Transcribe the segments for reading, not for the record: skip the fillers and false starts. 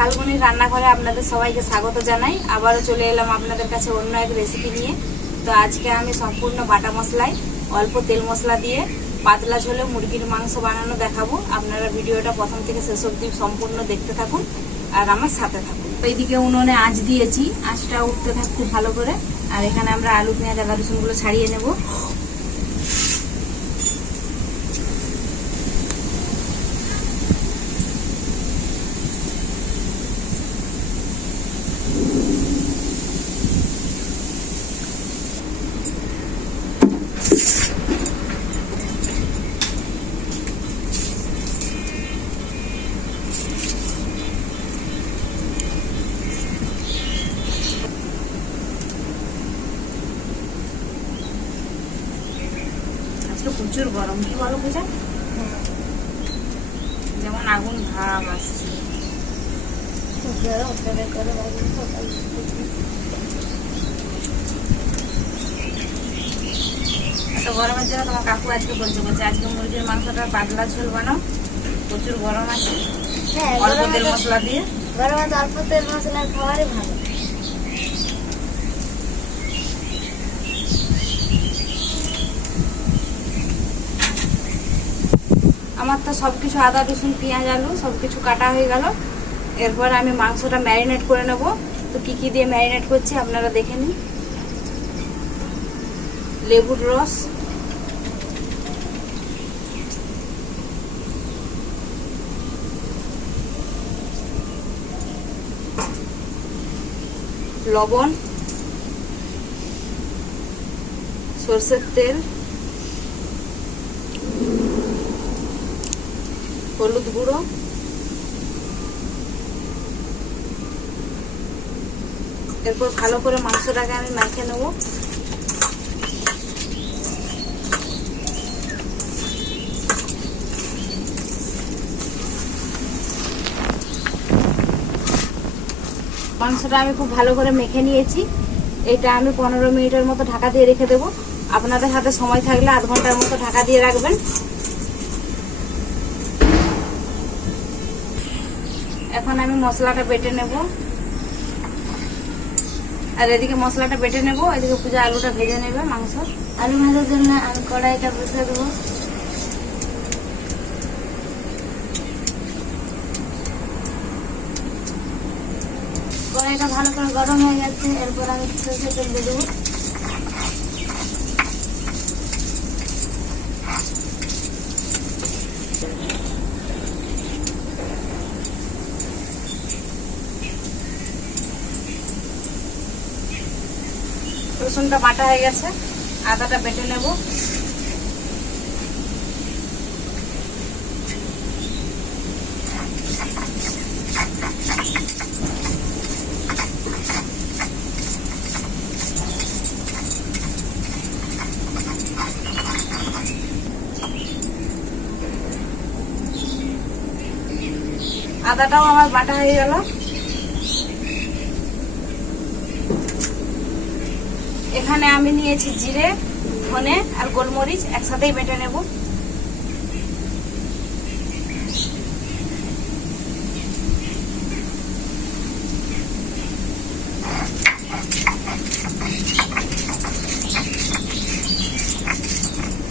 ফাল্গুনি রান্নাঘরে আপনাদের সবাইকে স্বাগত জানাই। আবারও চলে এলাম আপনাদের কাছে অন্য এক রেসিপি নিয়ে। তো আজকে আমি সম্পূর্ণ বাটা মশলায় অল্প তেল মশলা দিয়ে পাতলা ঝোলে মুরগির মাংস বানানো দেখাবো। আপনারা ভিডিওটা প্রথম থেকে শেষ অবধি সম্পূর্ণ দেখতে থাকুন আর আমার সাথে থাকুন। এইদিকে উনুনে আঁচ দিয়েছি, আঁচটা উঠতে থাক খুব ভালো করে। আর এখানে আমরা আলু পেঁয়াজ আদা রসুনগুলো ছাড়িয়ে নেব। প্রচুর গরম, কি বলো পূজা? যেমন আগুন ভাব আসছে। তো গরমের জন্য তোমার কাকু আজকে বলছে আজকে মুরগির মাংসটা পাতলা ঝোল বানাও, প্রচুর গরম আছে। অল্প তেল মশলা দিয়ে গরমে অল্প তেল মশলা খাওয়ারই ভালো। আমার তো সবকিছু আদা রসুন পেঁয়াজ আলু সবকিছু কাটা হয়ে গেল। এরপর আমি মাংসটা ম্যারিনেট করে নেব। তো কি কি দিয়ে ম্যারিনেট করছি আপনারা দেখে নিন। লেবুর রস, লবণ, সরষের তেল, হলুদ গুঁড়ো, এরপর ভালো করে মাংসটাকে আমি মেখে নেব। মাংসটা আমি খুব ভালো করে মেখে নিয়েছি। এটা আমি 15 মিনিটের মতো ঢাকা দিয়ে রেখে দেবো। আপনাদের হাতে সময় থাকলে আধ ঘন্টার মতো ঢাকা দিয়ে রাখবেন। এখন আমি মশলাটা বেটে নেব। আর এদিকে মশলাটা বেটে নেব, এদিকে পূজা আলুটা ভেজে নেবে। মাংস আলু ভাজার জন্য আমি কড়াইটা বসিয়ে দেবো। কড়াইটা ভালো করে গরম হয়ে গেছে। এরপর আমি সরষের তেল দিয়ে দেবো। রসুনটা বাটা হয়ে গেছে, আদাটা বেটে নেব। আদাটাও আমার বাটা হয়ে গেল। এখানে আমি নিয়েছি জিরে, ধনে আর গোলমরিচ, একসাথেই বেটে নেব।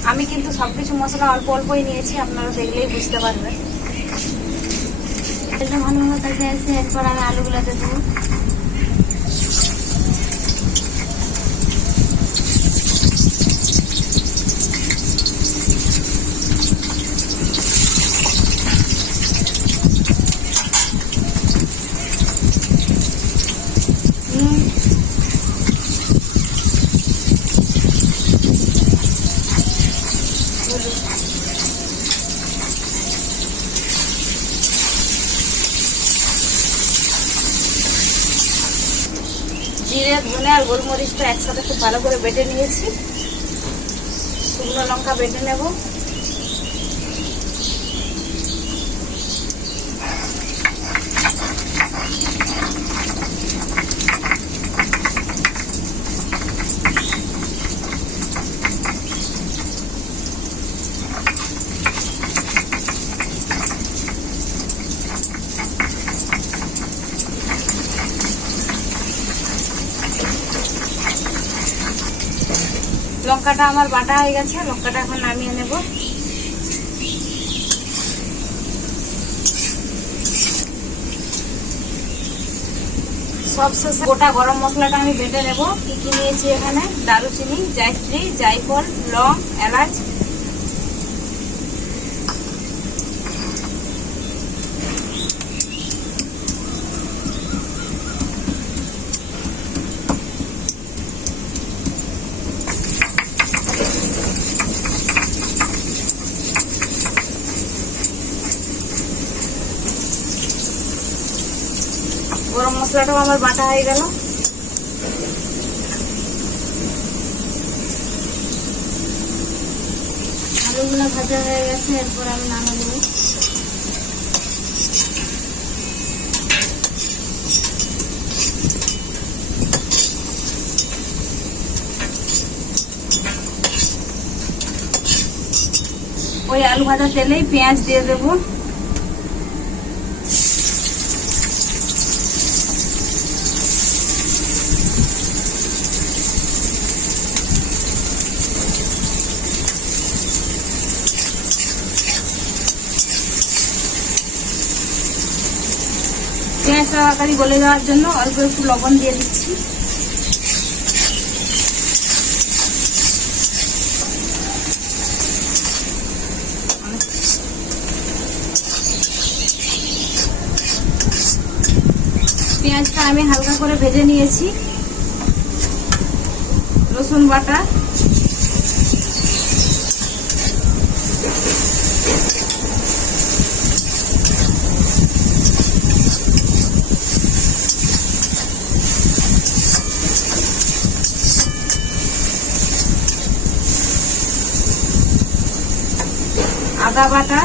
আমি কিন্তু সবকিছু মশলা অল্প অল্পই নিয়েছি, আপনারা দেখলেই বুঝতে পারবেন। এটা ভালোভাবে কাছে আসছে। এরপর আমি আলুগুলো দিয়ে দেবো। জিরে, ধনে আর গোলমরিচটা একসাথে খুব ভালো করে বেটে নিয়েছি। শুকনো লঙ্কা বেটে নেব। লঙ্কাটা আমার বাটা হয়ে গেছে, লঙ্কাটা এখন নামিয়ে নেব। সবশেষে গোটা গরম মশলাটা আমি বেটে নেব। কি কি নিয়েছি এখানে, দারুচিনি, জায়ত্রী, জায়ফল, লং, এলাচ, গরম মশলাটাও আমার বাটা হয়ে গেল। আলুগুলো ভাজা হয়ে গেছে, এরপর আমি নামিয়ে নেব। ওই আলু ভাজা তেলেই পেঁয়াজ দিয়ে দেবো। পেঁয়াজটা তাড়াতাড়ি গলে যাওয়ার জন্য অল্প একটু লবণ দিয়ে দিচ্ছি। পেঁয়াজটা আমি হালকা করে ভেজে নিয়েছি। রসুন বাটা, আদা বাটা,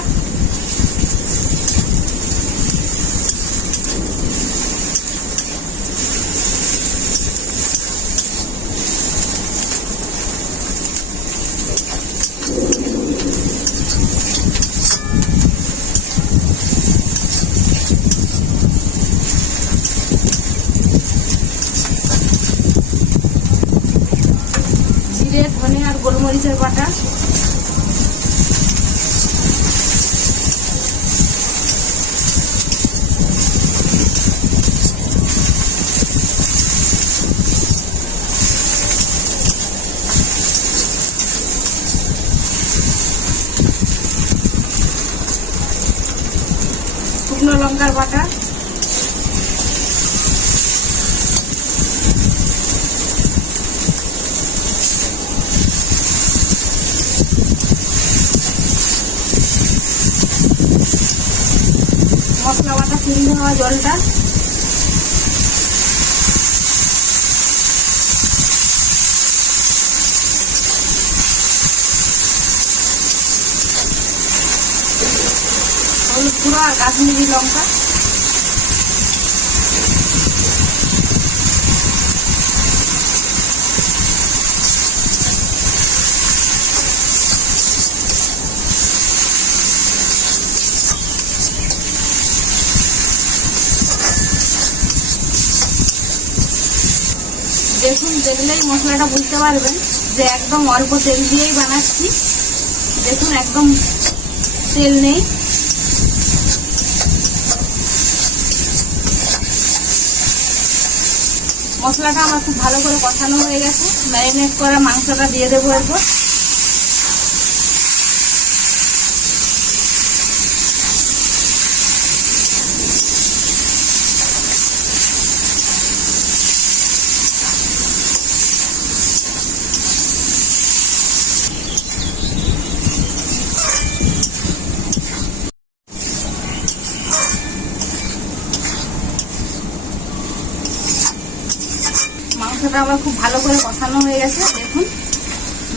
জিরে, ধনে আর গোলমরিচের বাটা, শুকনো লঙ্কার বাটা, মশলা বাটা সিদ্ধ হওয়া জলটা, হলুদ গুঁড়ো আর কাশ্মীরি লঙ্কা, দেখুন, দেখলেই মশলাটা বুঝতে পারবেন যে একদম অল্প তেল দিয়েই বানাচ্ছি। দেখুন, একদম তেল নেই। মশলাটা আমার খুব ভালো করে কষানো হয়ে গেছে। ম্যারিনেট করা মাংসটা দিয়ে দেবো এরপর। মাংসটা আমার খুব ভালো করে কষানো হয়ে গেছে। দেখুন,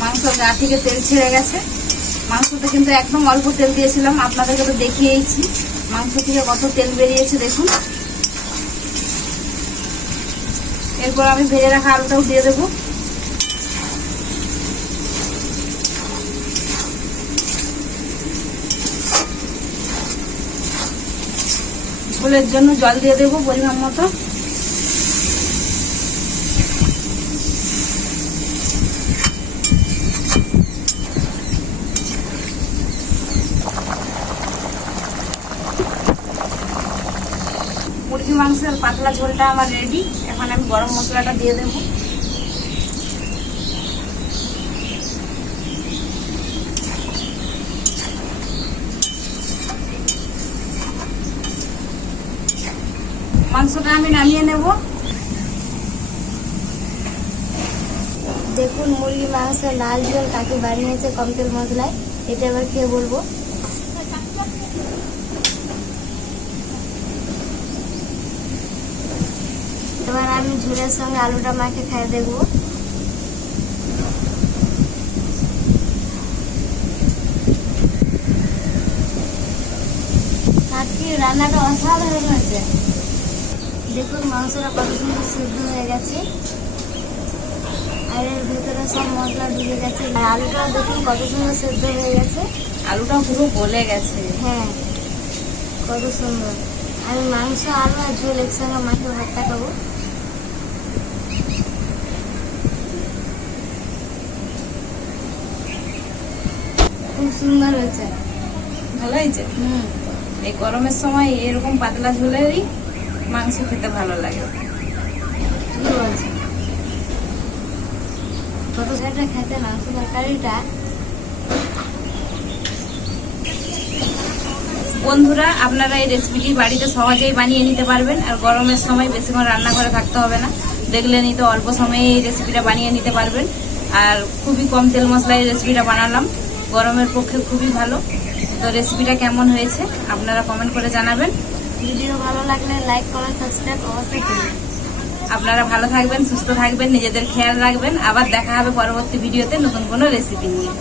মাংস গা থেকে তেল ছেড়ে গেছে। মাংসটা কিন্তু একদম অল্প তেল দিয়েছিলাম, আপনাদেরকে তো দেখিয়েছি মাংস থেকে কত তেল বেরিয়েছে। দেখুন, এরপর আমি ভেজে রাখা আলুটাও দিয়ে দেবো। ঝোলের জন্য জল দিয়ে দেবো পরিমাণ মতো। মুরগি মাংসের পাতলা ঝোলটা আমার রেডি। এখন আমি গরম মশলাটা দিয়ে দেবো। মাংসটা আমি নামিয়ে নেব। দেখুন মুরগি মাংসের লাল ঝোল কাকি বানিয়েছে কম তেল মশলায়। এটা এবার খেয়ে বলবো। এবার আমি ঝোলের সঙ্গে আলুটা মাখে খেয়ে দেখবো। কাকি রান্নাটা অসাধারণ হয়েছে। দেখুন মাংসটা কত সুন্দর সিদ্ধ হয়ে গেছে, আর এর ভিতরে সব মশলা ঢুকে গেছে। আর আলুটা দেখুন কত সুন্দর সিদ্ধ হয়ে গেছে। আলুটা পুরো গলে গেছে। হ্যাঁ, কত সুন্দর। আমি মাংস আলু আর ঝোল একসঙ্গে মাখে ভাতটা খাবো। খুব সুন্দর হয়েছে। ভালো হয়েছে। এই গরমের সময় এরকম পাতলা ঝোলেরই মাংস খেতে ভালো লাগে। কি বলছে? কত সেটা খেতে মাংস তরকারিটা। বন্ধুরা, আপনারা এই রেসিপিটি বাড়িতে সহজেই বানিয়ে নিতে পারবেন। আর গরমের সময় বেশিক্ষণ রান্না করে থাকতে হবে না। দেখলেনই তো, অল্প সময়ে এই রেসিপিটা বানিয়ে নিতে পারবেন। আর খুবই কম তেল মশলায় এই রেসিপিটা বানালাম, গরমের পক্ষে খুবই ভালো। তো রেসিপিটা কেমন হয়েছে আপনারা কমেন্ট করে জানাবেন। ভিডিও ভালো লাগলে লাইক কমেন্ট সাবস্ক্রাইব অবশ্যই করবেন। আপনারা ভালো থাকবেন, সুস্থ থাকবেন, নিজেদের খেয়াল রাখবেন। আবার দেখা হবে পরবর্তী ভিডিওতে নতুন কোনো রেসিপি নিয়ে।